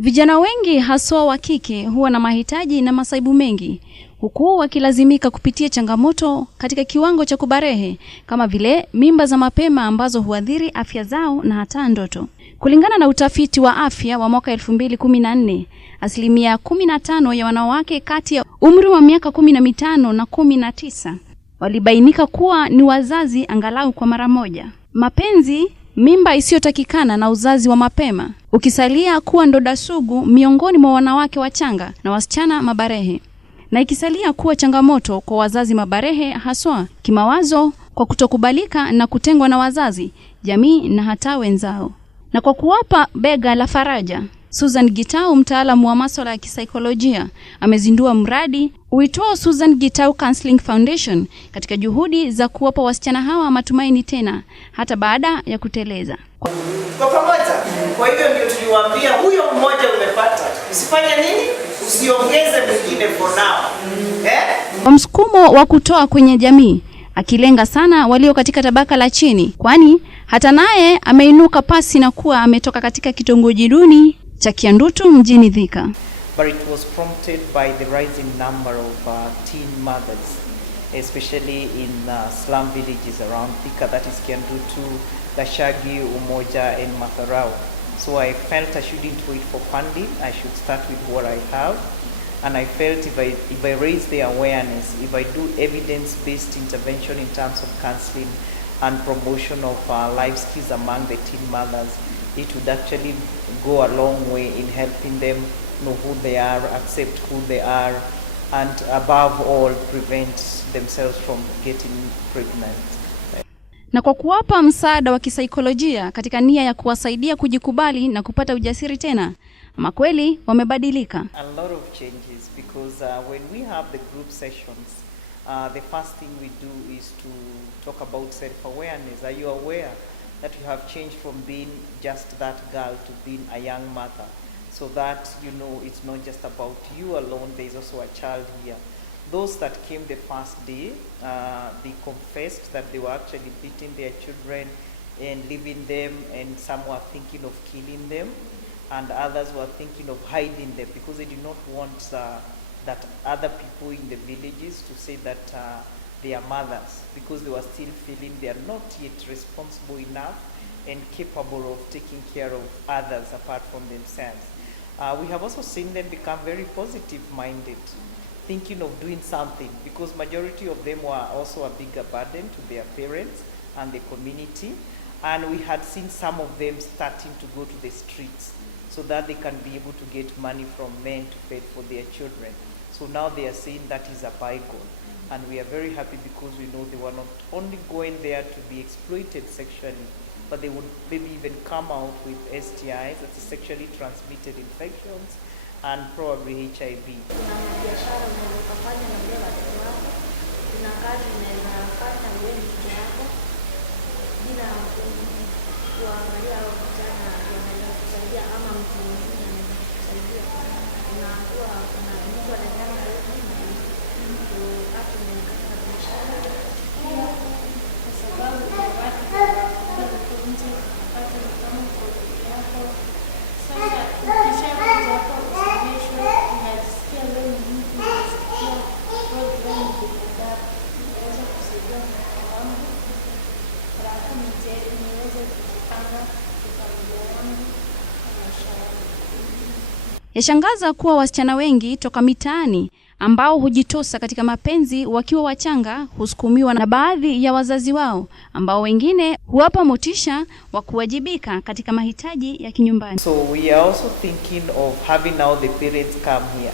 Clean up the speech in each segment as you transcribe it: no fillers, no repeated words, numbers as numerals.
Vijana wengi haswa wa kike huwa na mahitaji na masaibu mengi, huku wakilazimika kupitia changamoto katika kiwango cha kubarehe kama vile mimba za mapema ambazo huathiri afya zao na hata ndoto. Kulingana na utafiti wa afya wa mwaka 2014, asilimia 15 ya wanawake kati ya umri wa miaka 15 na 19 walibainika kuwa ni wazazi angalau kwa mara moja. Mapenzi, mimba isiyotakikana na uzazi wa mapema ukisalia kuwa ndoda sugu miongoni mwa wanawake wachanga na wasichana mabarehe, na ikisalia kuwa changamoto kwa wazazi mabarehe haswa kimawazo kwa kutokubalika na kutengwa na wazazi, jamii na hata wenzao. Na kwa kuwapa bega la faraja, Susan Gitau, mtaalamu wa masuala ya kisaikolojia, amezindua mradi uitwao Susan Gitau Counseling Foundation katika juhudi za kuwapa wasichana hawa matumaini tena hata baada ya kuteleza. Kwa pamoja, kwa hivyo ndio tuliwaambia huyo mmoja umepata, usifanye nini? Usiongeze mwingine for now. Kwa msukumo wa kutoa kwenye jamii, akilenga sana walio katika tabaka la chini, kwani hata naye ameinuka pasi na kuwa ametoka katika kitongoji duni cha Kiandutu mjini Thika. But it was prompted by the rising number of teen mothers, especially in slum villages around Thika, that is Kiandutu, Gashagi, Umoja and Matharao. So I felt I shouldn't wait for funding, I should start with what I have. And I felt if I raise the awareness, if I do evidence-based intervention in terms of counseling and promotion of life skills among the teen mothers, it would actually go a long way in helping them know who they are, accept who they are, and above all, prevent themselves from getting pregnant. Na kwa kuwapa msaada wa kisaikolojia katika nia ya kuwasaidia kujikubali na kupata ujasiri tena, ama kweli wamebadilika. A lot of changes because when we have the group sessions, the first thing we do is to talk about self-awareness. Are you aware that you have changed from being just that girl to being a young mother? So that, you know, it's not just about you alone, there is also a child here. Those that came the first day, they confessed that they were actually beating their children and leaving them, and some were thinking of killing them, and others were thinking of hiding them because they did not want that other people in the villages to say that they are mothers, because they were still feeling they are not yet responsible enough and capable of taking care of others apart from themselves. We have also seen them become very positive-minded, thinking of doing something, because majority of them were also a bigger burden to their parents and the community, and we had seen some of them starting to go to the streets so that they can be able to get money from men to feed for their children. So now they are saying that is a bygone. And we are very happy because we know they were not only going there to be exploited sexually, but they would maybe even come out with STIs, that is sexually transmitted infections, and probably HIV. Yashangaza kuwa wasichana wengi toka mitaani ambao hujitosa katika mapenzi wakiwa wachanga husukumiwa na baadhi ya wazazi wao ambao wengine huwapa motisha wa kuwajibika katika mahitaji ya kinyumbani. So we are also thinking of having now the parents come here.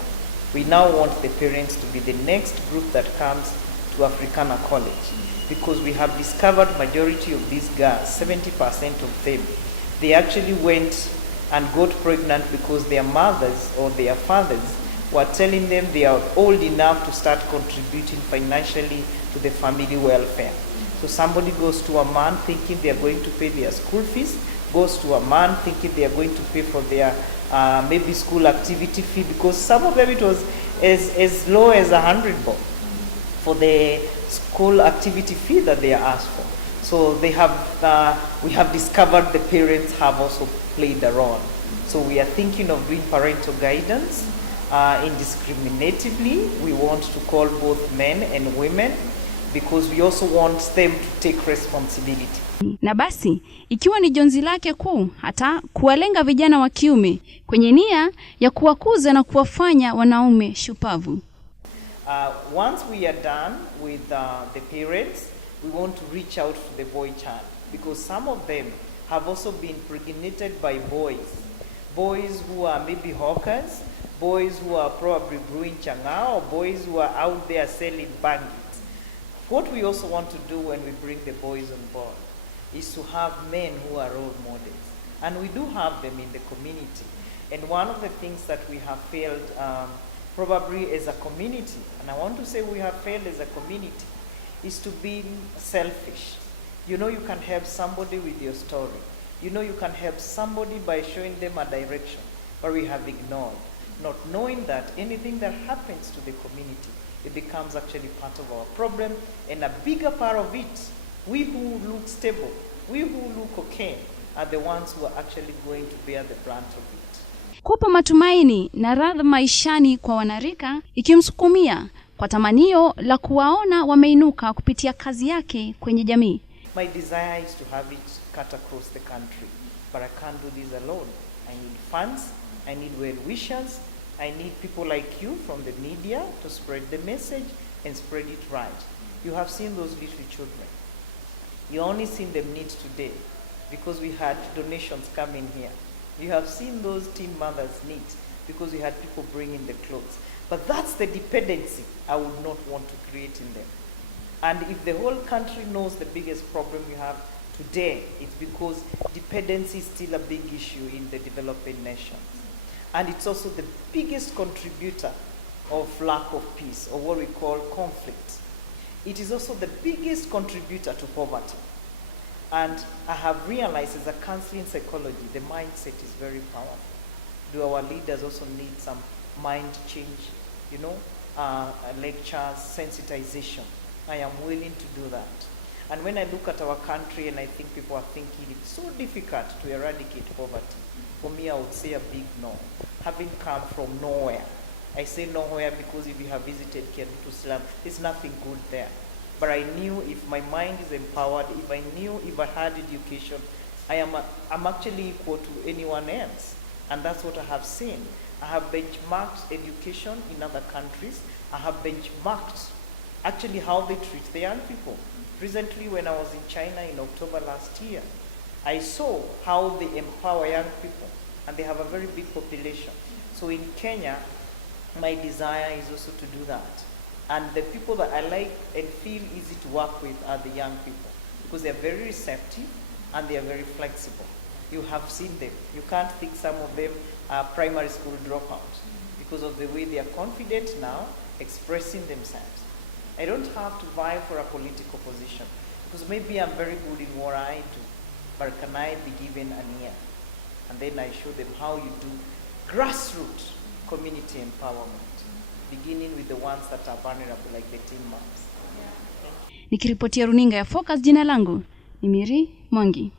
We now want the parents to be the next group that comes to Africana College, because we have discovered majority of these girls, 70% of them, they actually went and got pregnant because their mothers or their fathers were telling them they are old enough to start contributing financially to the family welfare. So somebody goes to a man thinking they are going to pay their school fees, goes to a man thinking they are going to pay for their maybe school activity fee, because some of them it was as low as 100 bob for the school activity fee that they are asked for. So they have, we have discovered the parents have also played a role. So we are thinking of doing parental guidance indiscriminatively. We want to call both men and women because we also want them to take responsibility. Na basi, ikiwa ni jonzi lake kuu hata kuwalenga vijana wa kiume kwenye nia ya kuwakuza na kuwafanya wanaume shupavu. Once we are done with the parents, we want to reach out to the boy child because some of them have also been impregnated by boys. Boys who are maybe hawkers, boys who are probably brewing chang'aa, or boys who are out there selling bandits. What we also want to do when we bring the boys on board is to have men who are role models. And we do have them in the community. And one of the things that we have failed probably as a community, and I want to say we have failed as a community, is to be selfish. You know you can help somebody with your story. You know you can help somebody by showing them a direction, but we have ignored, not knowing that anything that happens to the community, it becomes actually part of our problem, and a bigger part of it, we who look stable, we who look okay, are the ones who are actually going to bear the brunt of it. Kupa matumaini na radha maishani kwa wanarika, ikimsukumia kwa tamanio la kuwaona wameinuka kupitia kazi yake kwenye jamii. My desire is to have it cut across the country, but I can't do this alone. I need funds, I need well-wishers, I need people like you from the media to spread the message and spread it right. You have seen those little children. You only seen them need today because we had donations coming here. You have seen those teen mothers need because we had people bringing the clothes. But that's the dependency I would not want to create in them. And if the whole country knows the biggest problem we have today, it's because dependency is still a big issue in the developing nations. And it's also the biggest contributor of lack of peace, or what we call conflict. It is also the biggest contributor to poverty. And I have realized as a counseling psychology, the mindset is very powerful. Do our leaders also need some mind change, you know, lectures, sensitization? I am willing to do that. And when I look at our country and I think people are thinking it's so difficult to eradicate poverty, for me I would say a big no. Having come from nowhere, I say nowhere because if you have visited Kiadutu slum, there's nothing good there. But I knew if my mind is empowered, if I knew if I had education, I'm actually equal to anyone else. And that's what I have seen. I have benchmarked education in other countries. I have benchmarked actually how they treat the young people. Recently, when I was in China in October last year, I saw how they empower young people, and they have a very big population. So in Kenya, my desire is also to do that. And the people that I like and feel easy to work with are the young people, because they're very receptive and they are very flexible. You have seen them. You can't think some of them are primary school dropouts because of the way they are confident now, expressing themselves. I don't have to vie for a political position because maybe I'm very good in what I do, but can I be given an ear? And then I show them how you do grassroots community empowerment, beginning with the ones that are vulnerable like the teen moms. Nikiripotia runinga ya Focus, jina langu ni Miri Mwangi.